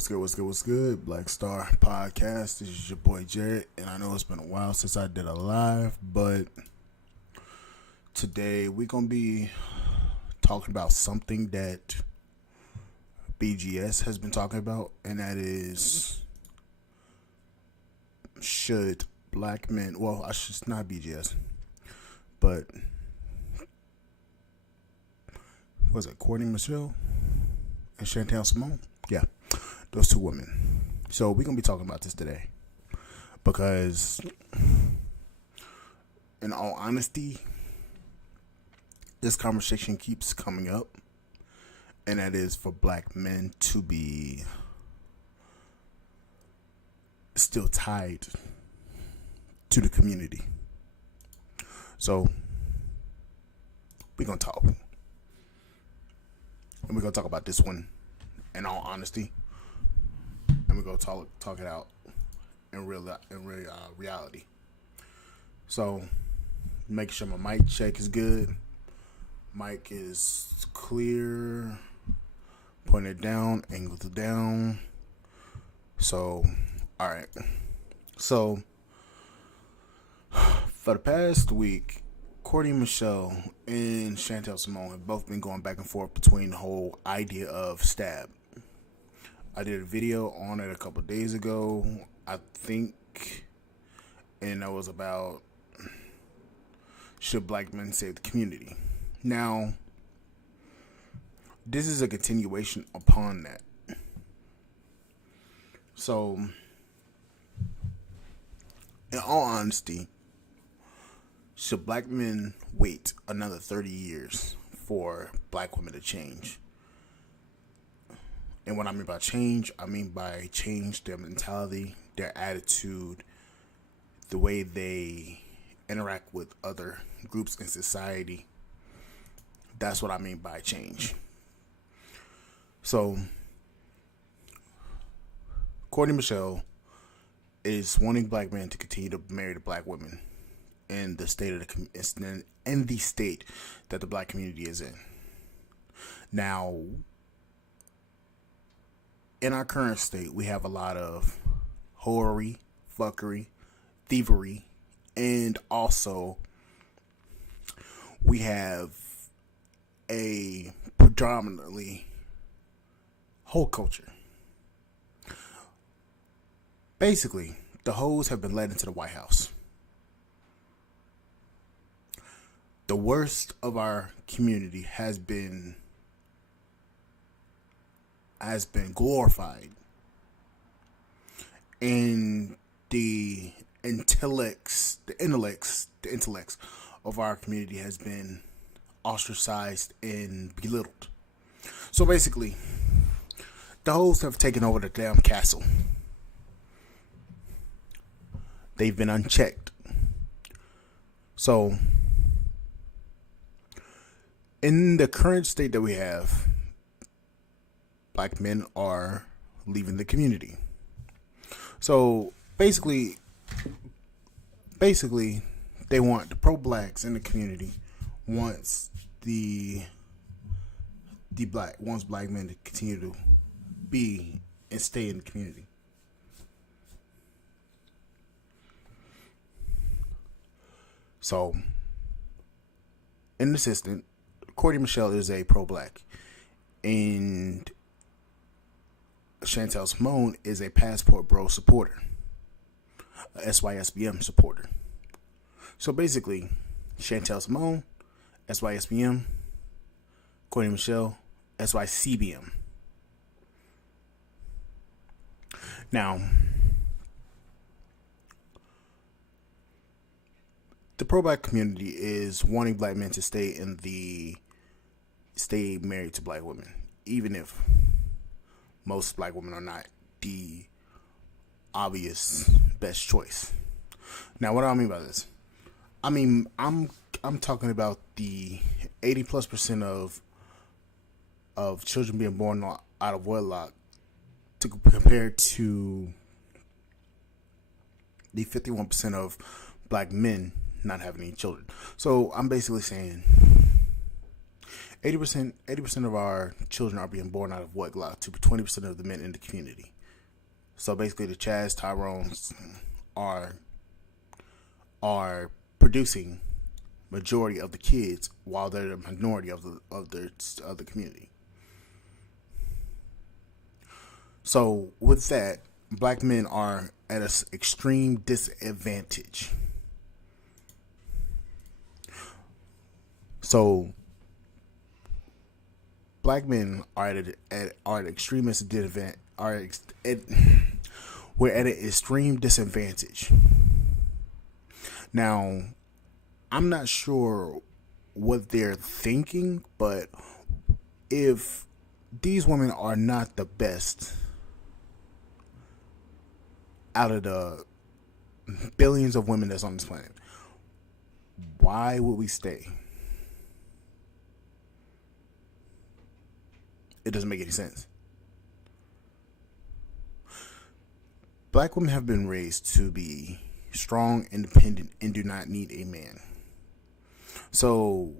What's good, what's good, what's good? Black Star Podcast. This is your boy Jared, and I know it's been a while since I did a live, but today we're going to be talking about something that BGS has been talking about, and that is should black men, well, I should not BGS, but was it Courtney Michelle and Chantel Simone? Yeah, those two women. So we're going to be talking about this today because, in all honesty, this conversation keeps coming up, and that is for black men to be still tied to the community. So we're going to talk. And we're going to talk about this one in all honesty. And we're going to talk it out in reality. So make sure my mic check is good. Mic is clear. Point it down, angle it down. So, alright. So, for the past week, Courtney Michelle and Chantel Simone have both been going back and forth between the whole idea of stab. I did a video on it a couple days ago, I think, and that was about should black men save the community. Now, this is a continuation upon that. So, in all honesty, should black men wait another 30 years for black women to change? And what I mean by change, I mean by change their mentality, their attitude, the way they interact with other groups in society. That's what I mean by change. So, Courtney Michelle is wanting black men to continue to marry the black women in the state of the state that the black community is in. Now, in our current state, we have a lot of whorery, fuckery, thievery, and also we have a predominantly whole culture. Basically, the hoes have been led into the White House. The worst of our community has been glorified, and the intellects of our community has been ostracized and belittled. So basically, the hoes have taken over the damn castle. They've been unchecked. So, in the current state that we have, black men are leaving the community. So, basically, they want the pro-blacks in the community wants black men to continue to be and stay in the community. So, in this instant, Courtney Michelle is a pro-black, and Chantel Simone is a Passport Bro supporter, a SYSBM supporter. So basically, Chantel Simone, SYSBM, Courtney Michelle, SYCBM. Now, the pro-black community is wanting black men to stay married to black women, even if most black women are not the obvious best choice. Now, what do I mean by this? I mean, I'm talking about the 80+% of children being born out of wedlock compared to the 51% of black men not having any children. So I'm basically saying 80% of our children are being born out of wedlock to 20% of the men in the community. So basically, the Chaz Tyrones are producing majority of the kids, while they're the minority of the community. So with that, black men are at an extreme disadvantage. So black men are at extremist disadvantage. We're at an extreme disadvantage. Now, I'm not sure what they're thinking, but if these women are not the best out of the billions of women that's on this planet, why would we stay? It doesn't make any sense. Black women have been raised to be strong, independent, and do not need a man. So,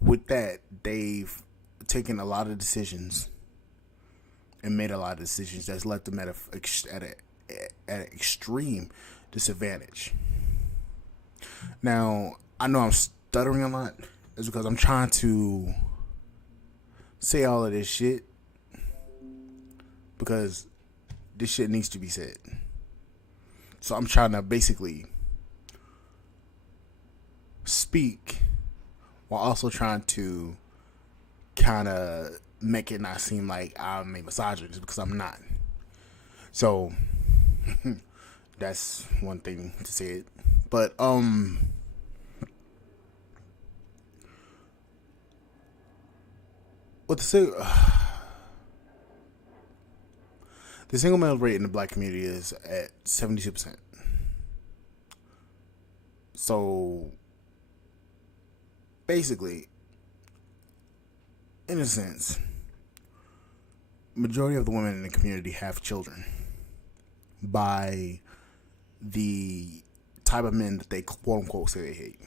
with that, they've taken a lot of decisions and made a lot of decisions that's left them at an extreme disadvantage. Now, I know I'm stuttering a lot. It's because I'm trying to say all of this shit because this shit needs to be said. So I'm trying to basically speak while also trying to kind of make it not seem like I'm a misogynist, because I'm not. So that's one thing to say it. But what the single male rate in the black community is at 72%. So basically, in a sense, majority of the women in the community have children by the type of men that they quote unquote say they hate.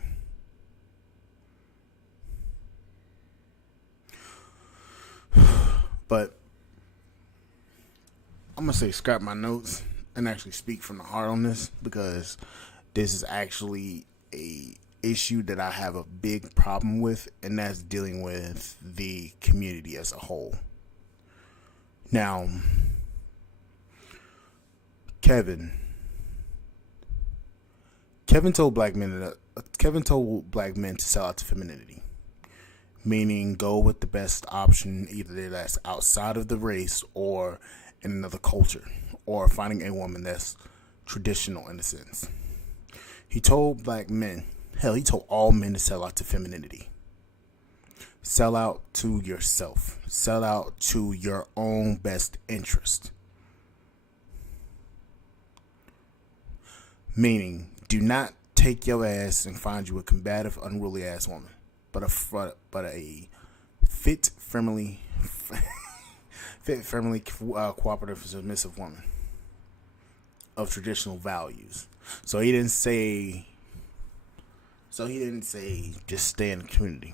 But I'm gonna say scrap my notes and actually speak from the heart on this, because this is actually a issue that I have a big problem with, and that's dealing with the community as a whole. Now, Kevin told black men to sell out to femininity, meaning go with the best option, either that's outside of the race or in another culture, or finding a woman that's traditional in a sense. He told black men, hell, he told all men to sell out to femininity. Sell out to yourself. Sell out to your own best interest. Meaning, do not take your ass and find you a combative, unruly ass woman, but a fit, friendly, cooperative, submissive woman of traditional values. So he didn't say just stay in the community.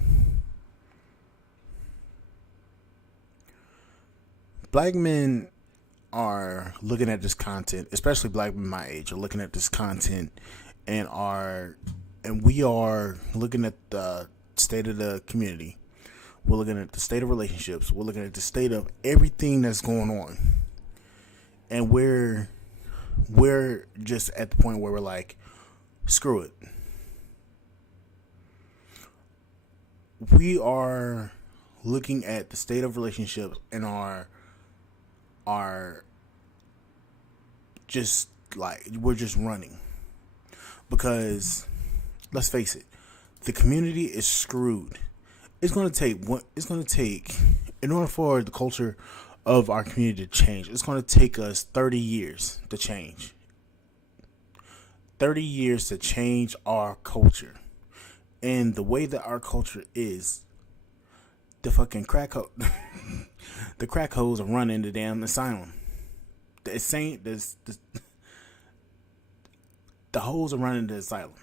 Black men are looking at this content, especially black men my age, are looking at this content and we are looking at the state of the community. We're looking at the state of relationships. We're looking at the state of everything that's going on. And we're just at the point where we're like, screw it. We are looking at the state of relationships and are just like, we're just running. Because let's face it, the community is screwed. It's going to take in order for the culture of our community to change, it's going to take us 30 years to change. 30 years to change our culture. And the way that our culture is, the fucking the crack hoes are running the damn asylum. The hoes are running the asylum.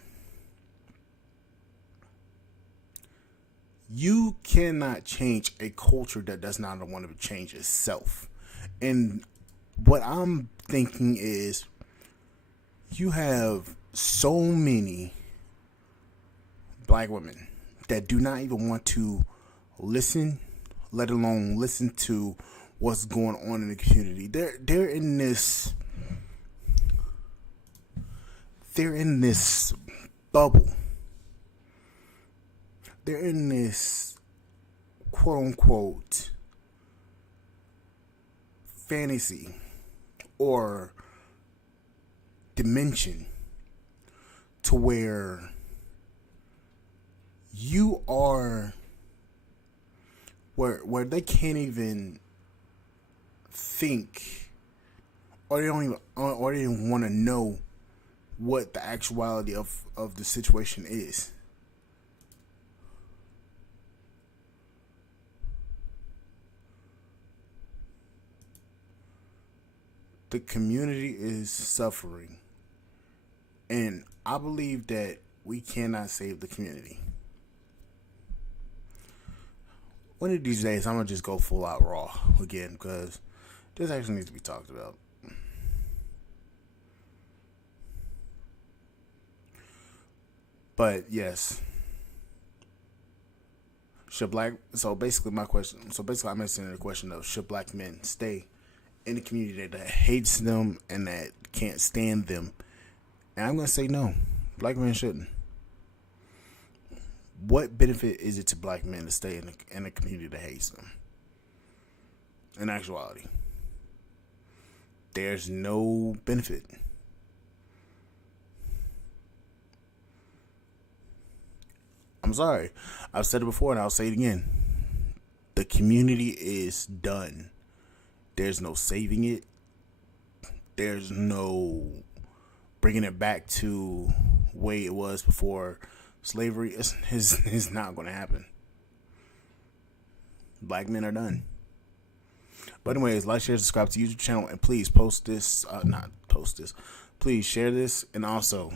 You cannot change a culture that does not want to change itself. And what I'm thinking is, you have so many black women that do not even want to listen, let alone listen to what's going on in the community. They're in this bubble. They're in this quote unquote fantasy or dimension to where you are where they can't even think, or they don't even want to know what the actuality of the situation is. The community is suffering, and I believe that we cannot save the community. One of these days, I'm gonna just go full out raw again, because this actually needs to be talked about. But yes, should black? So basically, my question. So basically, I'm answering the question of, should black men stay in the community that hates them and that can't stand them? And I'm gonna say no. Black men shouldn't. What benefit is it to black men to stay in a community that hates them? In actuality, there's no benefit. I'm sorry. I've said it before and I'll say it again. The community is done. There's no saving it. There's no bringing it back to the way it was before slavery. Is not going to happen. Black men are done. But anyways, like, share, subscribe to the YouTube channel, and please post this. Not post this. Please share this, and also,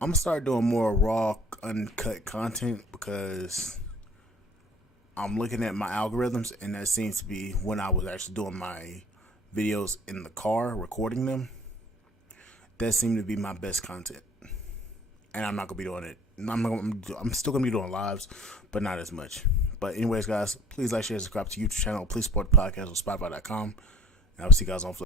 I'm gonna start doing more raw, uncut content, because I'm looking at my algorithms, and that seems to be when I was actually doing my videos in the car, recording them. That seemed to be my best content, and I'm not gonna be doing it. I'm still gonna be doing lives, but not as much. But anyways, guys, please like, share, subscribe to the YouTube channel. Please support the podcast on Spotify.com, and I'll see you guys on Flip.